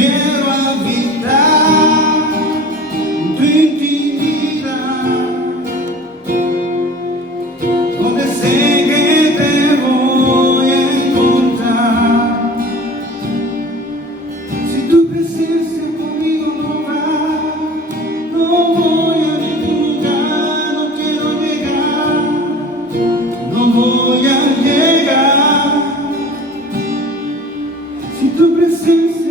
quiero habitar tu intimidad, donde sé que te voy a encontrar. Si tu presencia conmigo no va, no voy a ningún lugar, no quiero llegar, no voy a llegar. Si tu presencia